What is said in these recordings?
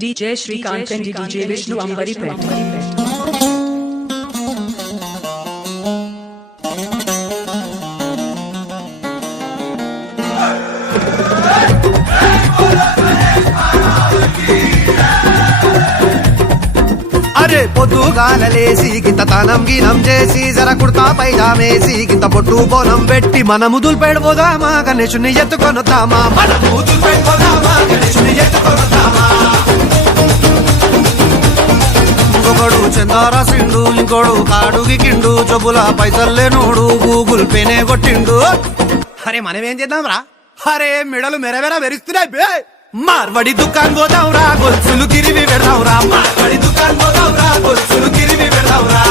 DJ Srikanth and DJ Vishnu Ambaripet. అరే పొద్దుగాలలేసి గింత తానం గీనం చేసి జర కుర్తా పైజామేసి గింత పొట్టు బోనం పెట్టి మనము దుల్పెడిపోదామా గణేశుని ఎత్తుకొనుతామా మనము దుల్పెడిపోదామా గణేశుని ఎత్తుకొనుతామా ఇంకొకడు చందారా సిండు ఇంకోడు కాడుగి కిండు జబ్బుల పైసల్లేనోడు గూగుల్ పేనే కొట్టిండు. అరే మనమేం చేద్దాం రా? అరే మెడలు మెరవెర వెరుస్తున్నాయి బే. మార్వడి దుకాన్ పోదాంరా గొలుసులు గిరివి పెడదాంరా. మార్వడి దుకాన్ పోదాంరా గొలుసులు గిరివి పెడదాంరా.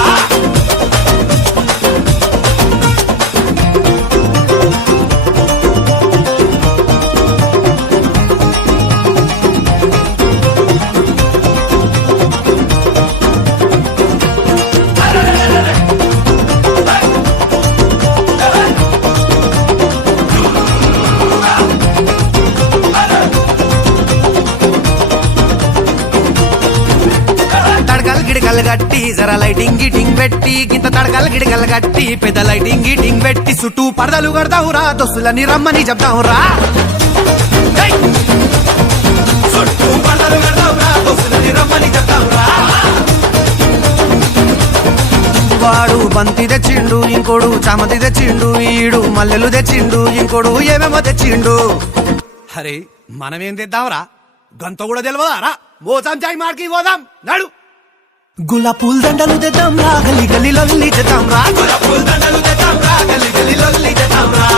గిడగల్ గట్టి జర లైటింగ్ గిటింగ్ పెట్టి గింత తడగల్ గిడగల్ గట్టి పెద్ద లైటింగ్ గిటింగ్ పెట్టి చుట్టూ పరదలు కడదావురా దోస్తులని రమ్మని చెప్దావురా. చుట్టూ పరదలు కడదావురా దోస్తులని రమ్మని చెప్దావురా. వాడు బంతి తెచ్చిండు ఇంకోడు చామంతి తెచ్చిండు ఈడు మల్లెలు తెచ్చిండు ఇంకోడు ఏమేమో తెచ్చిండు. అరే మనమేం తెద్దాంరా? గంత కూడా తెలియదారా? మోసాం చాయ్ మార్కి పోదాం నడు. గులాబ్ పూల దండలు తెద్దాం రా గలి గలి లొల్లి తెద్దాం రా. గులాబ్ పూల దండలు తెద్దాం రా గలి గలి లొల్లి తెద్దాం రా.